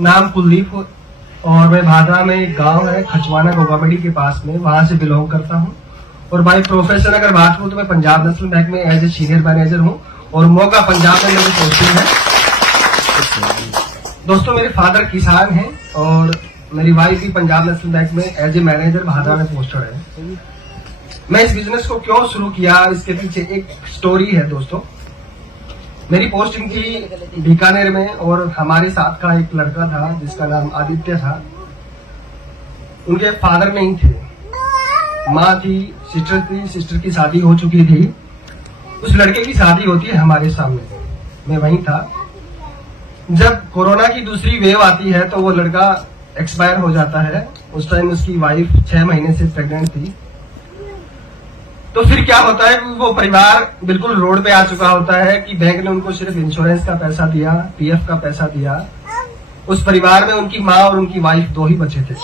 नाम कुलदीप और मैं भादरा में एक गांव है खचवाना गोगाबड़ी के पास में, वहां से बिलोंग करता हूं। और बाई प्रोफेशन अगर बात करूं तो मैं पंजाब नेशनल बैंक में एज ए सीनियर मैनेजर हूं और मोगा पंजाब में मेरी पोस्टिंग है। दोस्तों मेरे फादर किसान हैं और मेरी वाइफ भी पंजाब नेशनल बैंक में एज ए मैनेजर भादरा में पोस्टेड है। मैं इस बिजनेस को क्यों शुरू किया, इसके पीछे एक स्टोरी है दोस्तों। मेरी पोस्टिंग थी बीकानेर में और हमारे साथ का एक लड़का था जिसका नाम आदित्य था। उनके फादर नहीं थे, माँ थी, सिस्टर थी, सिस्टर की शादी हो चुकी थी। उस लड़के की शादी होती है हमारे सामने, मैं वहीं था। जब कोरोना की दूसरी वेव आती है तो वो लड़का एक्सपायर हो जाता है। उस टाइम उसकी वाइफ 6 महीने से प्रेग्नेंट थी। तो फिर क्या होता है, वो परिवार बिल्कुल रोड पे आ चुका होता है कि बैंक ने उनको सिर्फ इंश्योरेंस का पैसा दिया, पीएफ का पैसा दिया। उस परिवार में उनकी माँ और उनकी वाइफ 2 ही बचे थे।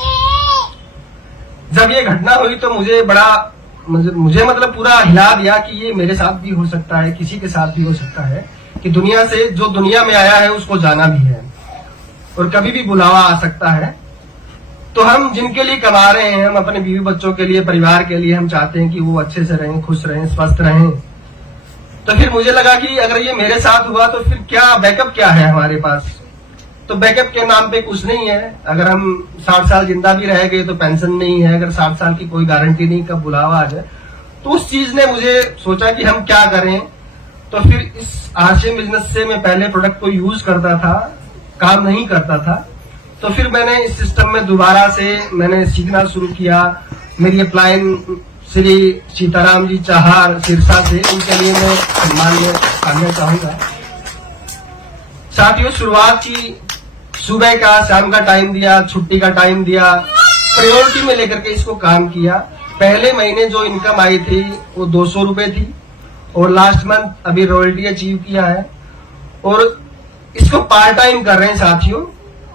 जब ये घटना हुई तो मुझे मतलब पूरा हिला दिया कि ये मेरे साथ भी हो सकता है, किसी के साथ भी हो सकता है कि दुनिया से जो दुनिया में आया है उसको जाना भी है और कभी भी बुलावा आ सकता है। तो हम जिनके लिए कमा रहे हैं, हम अपने बीवी बच्चों के लिए, परिवार के लिए हम चाहते हैं कि वो अच्छे से रहें, खुश रहें, स्वस्थ रहें। तो फिर मुझे लगा कि अगर ये मेरे साथ हुआ तो फिर क्या बैकअप क्या है हमारे पास। तो बैकअप के नाम पे कुछ नहीं है। अगर हम 60 साल जिंदा भी रह गए तो पेंशन नहीं है, अगर 60 साल की कोई गारंटी नहीं कब बुलावा आ जाए। तो उस चीज ने मुझे सोचा कि हम क्या करें। तो फिर इस आरसीएम बिजनेस से मैं पहले प्रोडक्ट को यूज करता था, काम नहीं करता था। तो फिर मैंने इस सिस्टम में दोबारा से मैंने सीखना शुरू किया। मेरी अपलाइन श्री सीताराम जी चाहार सिरसा से, उनके लिए मैं सम्मान में करना चाहूंगा। साथियों शुरुआत की, सुबह का शाम का टाइम दिया, छुट्टी का टाइम दिया, प्रायोरिटी में लेकर के इसको काम किया। पहले महीने जो इनकम आई थी वो 200 रुपए थी और लास्ट मंथ अभी रॉयल्टी अचीव किया है और इसको पार्ट टाइम कर रहे हैं साथियों।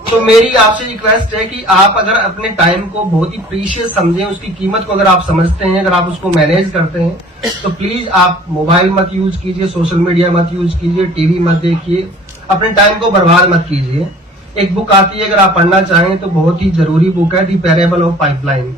तो मेरी आपसे रिक्वेस्ट है कि आप अगर अपने टाइम को बहुत ही प्रीशियस समझें, उसकी कीमत को अगर आप समझते हैं, अगर आप उसको मैनेज करते हैं तो प्लीज आप मोबाइल मत यूज कीजिए, सोशल मीडिया मत यूज कीजिए, टीवी मत देखिए, अपने टाइम को बर्बाद मत कीजिए। एक बुक आती है, अगर आप पढ़ना चाहें तो बहुत ही जरूरी बुक है, दी पैरेबल ऑफ पाइपलाइन।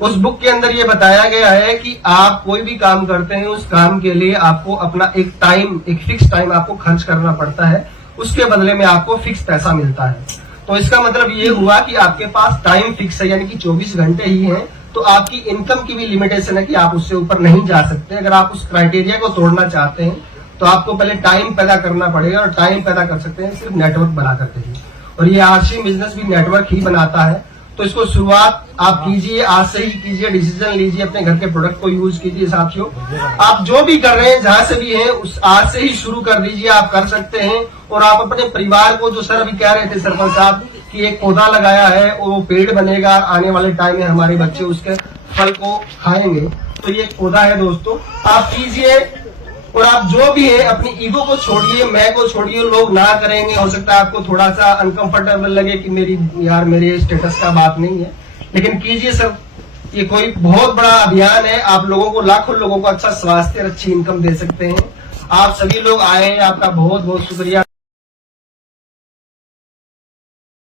उस बुक के अंदर ये बताया गया है कि आप कोई भी काम करते हैं, उस काम के लिए आपको अपना एक फिक्स टाइम आपको खर्च करना पड़ता है, उसके बदले में आपको फिक्स पैसा मिलता है। तो इसका मतलब ये हुआ कि आपके पास टाइम फिक्स है, यानी कि 24 घंटे ही है। तो आपकी इनकम की भी लिमिटेशन है कि आप उससे ऊपर नहीं जा सकते। अगर आप उस क्राइटेरिया को तोड़ना चाहते हैं तो आपको पहले टाइम पैदा करना पड़ेगा और टाइम पैदा कर सकते हैं सिर्फ नेटवर्क बना करके ही, और ये आरसीएम बिजनेस भी नेटवर्क ही बनाता है। तो इसको शुरुआत आप कीजिए, आज से ही कीजिए, डिसीजन लीजिए, अपने घर के प्रोडक्ट को यूज कीजिए। साथियों आप जो भी कर रहे हैं, जहां से भी हैं, उस आज से ही शुरू कर दीजिए, आप कर सकते हैं। और आप अपने परिवार को, जो सर अभी कह रहे थे सरपंच साहब कि एक पौधा लगाया है और वो पेड़ बनेगा, आने वाले टाइम में हमारे बच्चे उसके फल को खाएंगे, तो ये एक पौधा है दोस्तों, आप कीजिए। और आप जो भी है अपनी ईगो को छोड़िए, मैं को छोड़िए, लोग ना करेंगे, हो सकता है आपको थोड़ा सा अनकंफर्टेबल लगे कि मेरे स्टेटस का बात नहीं है, लेकिन कीजिए सर। ये कोई बहुत बड़ा अभियान है, आप लोगों को, लाखों लोगों को अच्छा स्वास्थ्य, अच्छी इनकम दे सकते हैं। आप सभी लोग आए हैं, आपका बहुत बहुत शुक्रिया।